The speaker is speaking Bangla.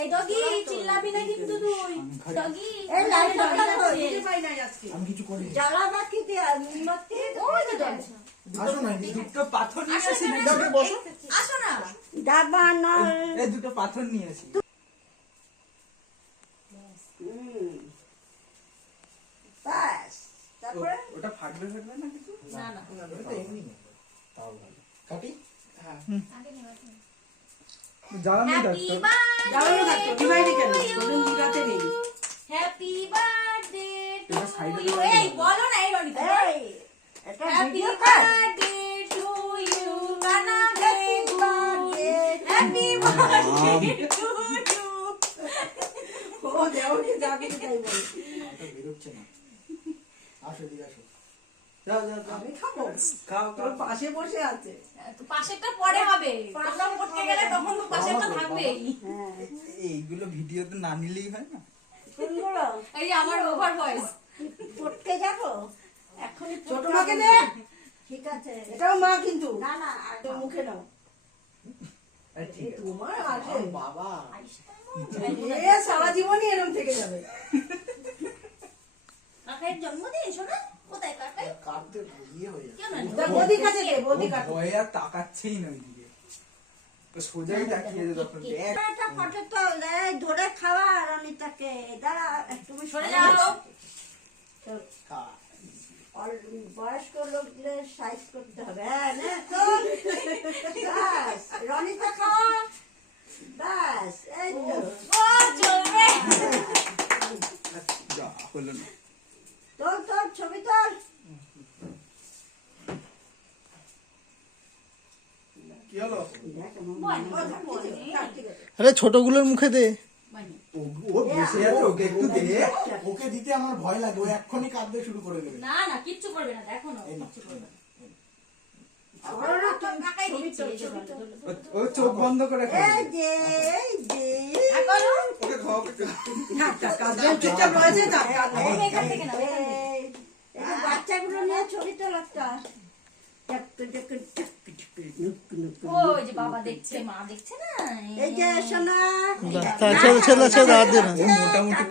এই ডগি চিল্লাবি না কিন্তু তুই ডগি এই লাইট আমি কিছু করি জ্বালাবাতি দিয়ে মোমবাতি ওই যে ডগি আসো না দুটো পাথর নিয়ে আসি না দাও বসো আসো না ডাবা নল এই দুটো পাথর নিয়ে আসি বাস তারপরে ওটা ফাটবে না কিছু না না ওটা এমনি তাও ভালো কাটি হ্যাঁ আগে নিবা জ্বালানি হ্যাপি জ্বালানো বার্থডে থাকতো ডিভাইডে কেন বলুন দিরাতে নেই হ্যাপি বার্থডে টু এটা side এ ইউ দিলে এই বলো না এই রনি এই এটা হ্যাপি ভিডিও কর বার্থডে টু ইউ কানা গে হ্যাপি বার্থডে টু ইউ ও দেওকে যাবি তাই বল ওটা বেরোচ্ছে না আসো দিকে আসো যাও যাও যাও আমি খাবো খাও তোর পাশে বসে আছে তো পাশেরটা পরে হবে তোমরা পড়তে গেলে তখন তো পাশেরটা থাকবেই হ্যাঁ এইগুলো ভিডিওতে না নিলেই হয় না কোনগুলো এই যে আমার ওভার ভয়েস পড়তে যাবো এখনই ছোট মাকে দে ঠিক আছে এটাও মা কিন্তু না না তোর মুখে নাও ঠিক আছে তোমার আছে বাবা এ সারা জীবনই এরকম থেকে যাবে কাকার জন্মদিন শোনা কোথায় কাকাই কাটতে ইয়ে হয়ে যাচ্ছে কেন যা বৌদি কাছে দে বৌদি ও কাছে ভয়ে আর তাকাচ্ছেই না ওইদিকে তো সোজাই তাকিয়ে যে তখন দেখ একটা ফটো তোল এই ধরে খাওয়া রনিতাকে দাঁড়া তুমি সরে যাও খা। বয়স্ক লোকদের সাইজ করতে হবে হ্যাঁ নে তোল বাস রনিতা খাওয়া বাস এই তো ও চলবে যা হলো না তোল তোল ছবি তোল কি হলো আরে ছোটগুলোর মুখে দে ও বসে আছে ওকে একটু দে ওকে দিতে আমার ভয় লাগে ও এক্ষুনি কাঁদতে শুরু করে দেবে না না কিচ্ছু করবে না দেখো না এই না, কিচ্ছু করবে না কাকাই দিচ্ছে ও চোখ বন্ধ করে এই খাবে যে এই যে হ্যাঁ করো ওকে খাওয়াবে চুপচাপ রয়েছে না এখান থেকে না এই যে বাচ্চাগুলো নিয়ে ছবি তোল একটা ওই যে বাবা দেখছে মা দেখছে না এই যে সোনা ছেলে ছেলে ছেলে হাত দে না ও মোটামুটি